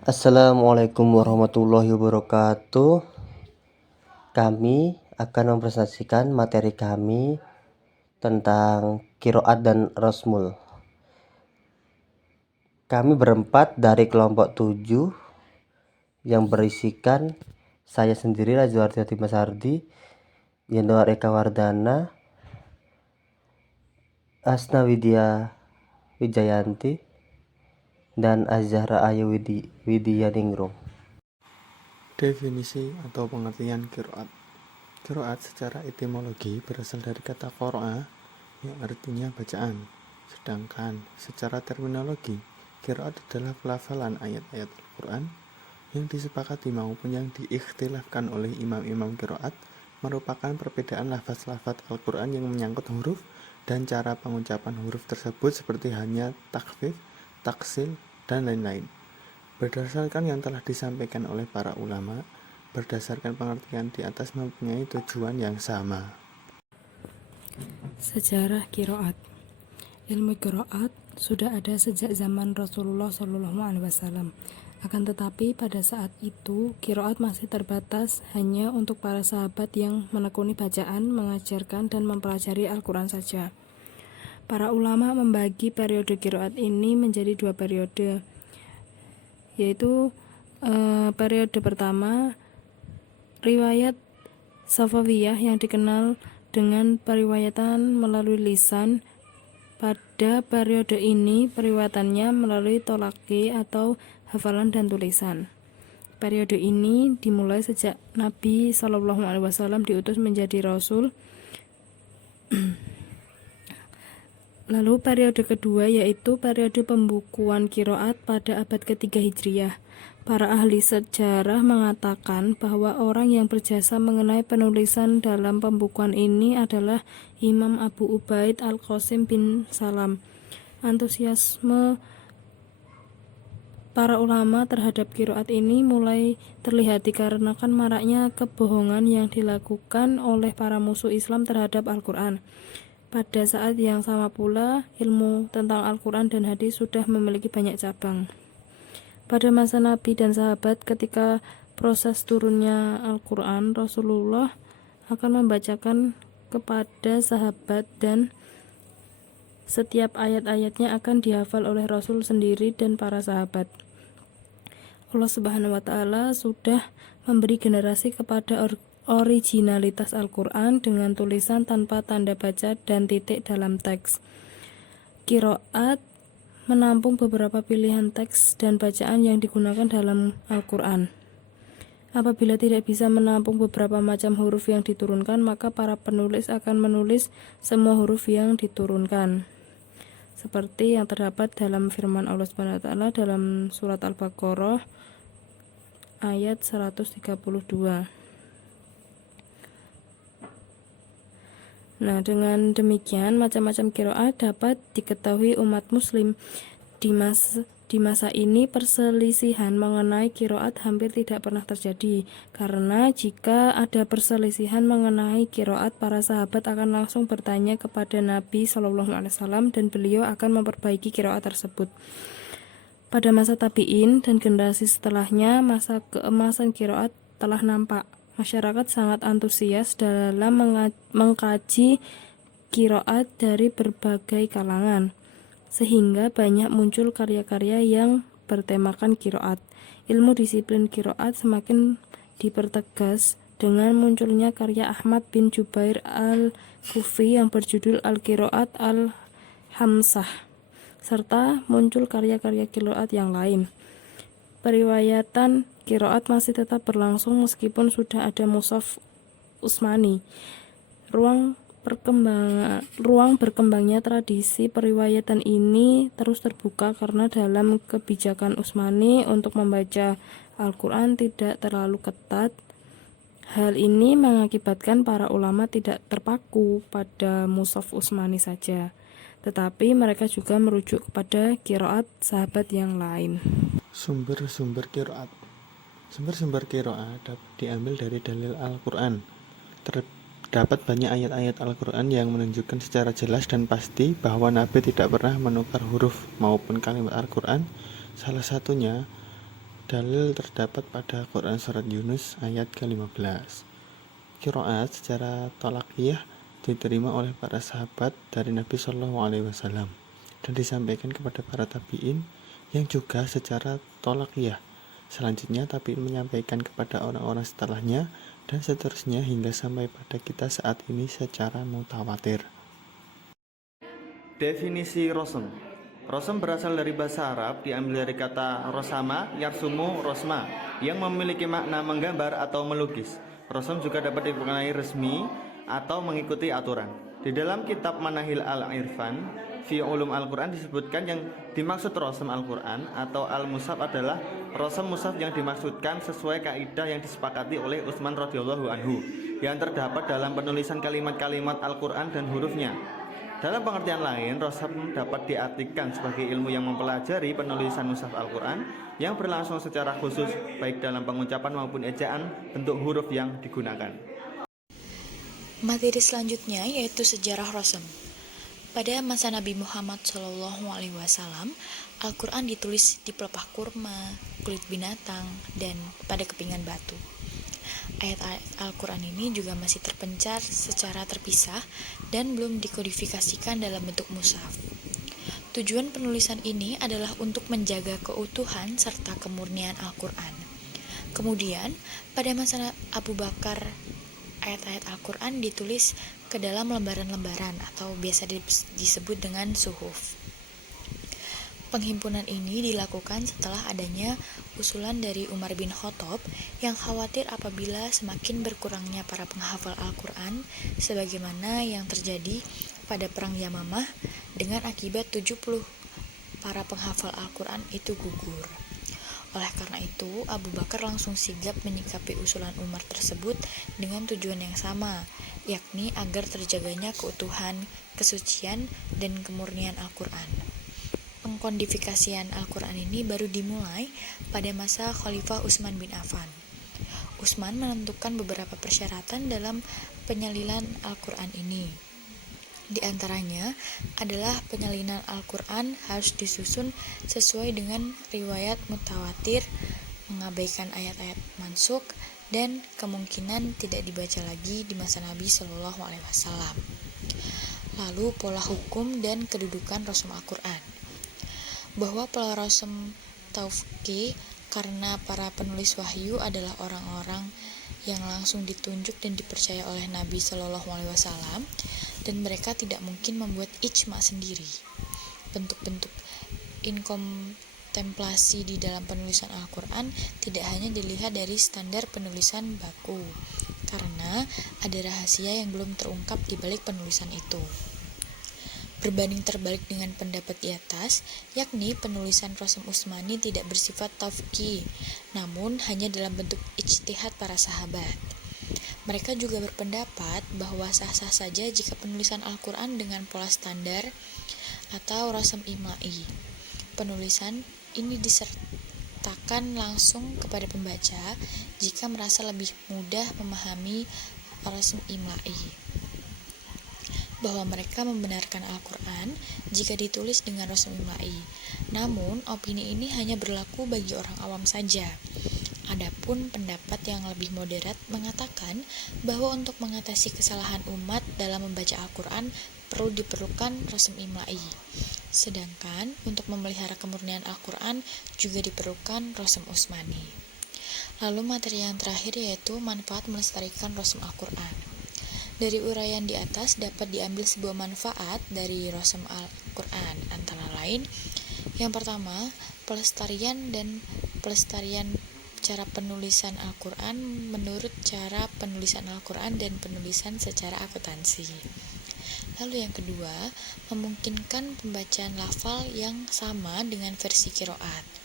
Assalamualaikum warahmatullahi wabarakatuh. Kami akan mempresentasikan materi kami tentang qiraat dan rasmul. Kami berempat dari kelompok 7 yang berisikan saya sendiri, Lazuardi Dimas Ardi, Yendawar Eka Wardana, Asna Widya Wijayanti, dan Azhara Ayu Widiyaningrum. Definisi atau pengertian qiraat. Qiraat secara etimologi berasal dari kata qara'a yang artinya bacaan. Sedangkan secara terminologi, qiraat adalah pelafalan ayat-ayat Al-Quran yang disepakati maupun yang diikhtilafkan oleh imam-imam qiraat merupakan perbedaan lafaz-lafaz Al-Quran yang menyangkut huruf dan cara pengucapan huruf tersebut seperti hanya takfif, taksil, dan lain-lain. Berdasarkan yang telah disampaikan oleh para ulama, berdasarkan pengertian di atas mempunyai tujuan yang sama. Sejarah qiraat. Ilmu qiraat sudah ada sejak zaman Rasulullah SAW. Akan tetapi pada saat itu qiraat masih terbatas hanya untuk para sahabat yang menekuni bacaan, mengajarkan dan mempelajari Al-Quran saja. Para ulama membagi periode qiraat ini menjadi dua periode, yaitu periode pertama riwayat Safawiyah yang dikenal dengan periwayatan melalui lisan. Pada periode ini periwayatannya melalui tolaki atau hafalan dan tulisan. Periode ini dimulai sejak Nabi SAW diutus menjadi Rasul. Lalu periode kedua yaitu periode pembukuan qiraat pada abad ketiga Hijriah. Para ahli sejarah mengatakan bahwa orang yang berjasa mengenai penulisan dalam pembukuan ini adalah Imam Abu Ubaid Al-Qasim bin Salam. Antusiasme para ulama terhadap qiraat ini mulai terlihat dikarenakan maraknya kebohongan yang dilakukan oleh para musuh Islam terhadap Al-Quran. Pada saat yang sama pula, ilmu tentang Al-Quran dan hadis sudah memiliki banyak cabang. Pada masa Nabi dan sahabat, ketika proses turunnya Al-Quran, Rasulullah akan membacakan kepada sahabat dan setiap ayat-ayatnya akan dihafal oleh Rasul sendiri dan para sahabat. Allah Subhanahu wa Ta'ala sudah memberi generasi kepada originalitas Al-Quran dengan tulisan tanpa tanda baca dan titik dalam teks. Qiraat menampung beberapa pilihan teks dan bacaan yang digunakan dalam Al-Quran. Apabila tidak bisa menampung beberapa macam huruf yang diturunkan, maka para penulis akan menulis semua huruf yang diturunkan, seperti yang terdapat dalam firman Allah Subhanahu wa Ta'ala dalam surat Al-Baqarah ayat 132. Nah, dengan demikian macam-macam qiraat dapat diketahui umat muslim. Di masa ini perselisihan mengenai qiraat hampir tidak pernah terjadi, karena jika ada perselisihan mengenai qiraat, para sahabat akan langsung bertanya kepada Nabi SAW dan beliau akan memperbaiki qiraat tersebut. Pada masa tabi'in dan generasi setelahnya, masa keemasan qiraat telah nampak. Masyarakat sangat antusias dalam mengkaji qiraat dari berbagai kalangan, sehingga banyak muncul karya-karya yang bertemakan qiraat. Ilmu disiplin qiraat semakin dipertegas dengan munculnya karya Ahmad bin Jubair al-Kufi yang berjudul Al-Qiraat al-Hamsah, serta muncul karya-karya qiraat yang lain. Periwayatan qiraat masih tetap berlangsung meskipun sudah ada mushaf Utsmani. Ruang berkembangnya tradisi periwayatan ini terus terbuka karena dalam kebijakan Utsmani untuk membaca Al-Quran tidak terlalu ketat. Hal ini mengakibatkan para ulama tidak terpaku pada mushaf Utsmani saja, tetapi mereka juga merujuk kepada qiraat sahabat yang lain. Sumber-sumber qiraat. Sumber-sumber qiraat dapat diambil dari dalil Al-Quran. Terdapat banyak ayat-ayat Al-Quran yang menunjukkan secara jelas dan pasti bahwa Nabi tidak pernah menukar huruf maupun kalimat Al-Quran. Salah satunya Dalil terdapat pada Quran Surat Yunus ayat ke-15. Qiraat secara talaqiyah diterima oleh para sahabat dari Nabi SAW dan disampaikan kepada para tabi'in yang juga secara talaqiyah. Selanjutnya tabi'in menyampaikan kepada orang-orang setelahnya dan seterusnya hingga sampai pada kita saat ini secara mutawatir. Definisi rosem. Rosem berasal dari bahasa Arab, diambil dari kata rosama, yarsumu, rosma, yang memiliki makna menggambar atau melukis. Rosem juga dapat dimaknai resmi atau mengikuti aturan. Di dalam kitab Manahil al-Irfan, fi ulum Al-Quran disebutkan yang dimaksud rosem Al-Quran atau al-mushaf adalah rosem mushaf yang dimaksudkan sesuai kaidah yang disepakati oleh Utsman radhiyallahu anhu, yang terdapat dalam penulisan kalimat-kalimat Al-Quran dan hurufnya. Dalam pengertian lain, rosem dapat diartikan sebagai ilmu yang mempelajari penulisan mushaf Al-Quran yang berlangsung secara khusus baik dalam pengucapan maupun ejaan bentuk huruf yang digunakan. Materi selanjutnya yaitu sejarah rosem. Pada masa Nabi Muhammad SAW, Al-Quran ditulis di pelepah kurma, kulit binatang, dan pada kepingan batu. Ayat-ayat Al-Quran ini juga masih terpencar secara terpisah dan belum dikodifikasikan dalam bentuk mushaf. Tujuan penulisan ini adalah untuk menjaga keutuhan serta kemurnian Al-Quran. Kemudian, pada masa Abu Bakar, ayat-ayat Al-Quran ditulis ke dalam lembaran-lembaran atau biasa disebut dengan suhuf. Penghimpunan ini dilakukan setelah adanya usulan dari Umar bin Khattab yang khawatir apabila semakin berkurangnya para penghafal Al-Quran sebagaimana yang terjadi pada Perang Yamamah dengan akibat 70 para penghafal Al-Quran itu gugur. Oleh karena itu, Abu Bakar langsung sigap menyikapi usulan Umar tersebut dengan tujuan yang sama, yakni agar terjaganya keutuhan, kesucian, dan kemurnian Al-Quran. Pengkodifikasian Al-Quran ini baru dimulai pada masa Khalifah Utsman bin Affan. Utsman menentukan beberapa persyaratan dalam penyalinan Al-Quran ini. Di antaranya adalah penyalinan Al-Quran harus disusun sesuai dengan riwayat mutawatir, mengabaikan ayat-ayat mansukh, dan kemungkinan tidak dibaca lagi di masa Nabi SAW. Lalu pola hukum dan kedudukan rosem Al-Quran. Bahwa pola rosem tauqi karena para penulis wahyu adalah orang-orang yang langsung ditunjuk dan dipercaya oleh Nabi SAW, dan mereka tidak mungkin membuat ijma sendiri. Bentuk-bentuk inkontemplasi di dalam penulisan Al-Quran tidak hanya dilihat dari standar penulisan baku, karena ada rahasia yang belum terungkap di balik penulisan itu. Berbanding terbalik dengan pendapat di atas, yakni penulisan rosem Utsmani tidak bersifat tauqi, namun hanya dalam bentuk ijtihad para sahabat. Mereka juga berpendapat bahwa sah-sah saja jika penulisan Al-Quran dengan pola standar atau rosem imla'i. Penulisan ini disertakan langsung kepada pembaca jika merasa lebih mudah memahami rosem imla'i. Bahwa mereka membenarkan Al-Quran jika ditulis dengan rosem imla'i. Namun, opini ini hanya berlaku bagi orang awam saja. Adapun pendapat yang lebih moderat mengatakan bahwa untuk mengatasi kesalahan umat dalam membaca Al-Quran perlu diperlukan rosem imla'i. Sedangkan untuk memelihara kemurnian Al-Quran juga diperlukan rosem Utsmani. Lalu materi yang terakhir yaitu manfaat melestarikan rosem Al-Quran. Dari uraian di atas dapat diambil sebuah manfaat dari rosem Al-Quran, antara lain yang pertama, pelestarian cara penulisan Al-Quran menurut cara penulisan Al-Quran dan penulisan secara akuntansi. Lalu yang kedua, memungkinkan pembacaan lafal yang sama dengan versi qiraat.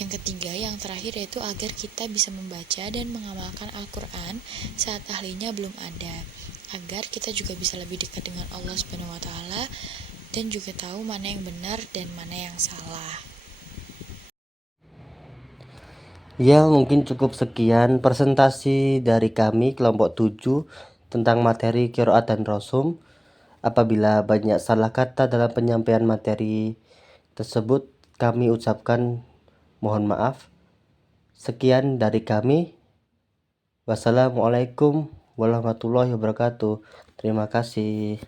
Yang ketiga, yang terakhir yaitu agar kita bisa membaca dan mengamalkan Al-Quran saat ahlinya belum ada, agar kita juga bisa lebih dekat dengan Allah SWT dan juga tahu mana yang benar dan mana yang salah. Ya, mungkin cukup sekian presentasi dari kami kelompok 7 tentang materi qiraat dan rosum. Apabila banyak salah kata dalam penyampaian materi tersebut, kami ucapkan mohon maaf. Sekian dari kami. Wassalamualaikum warahmatullahi wabarakatuh. Terima kasih.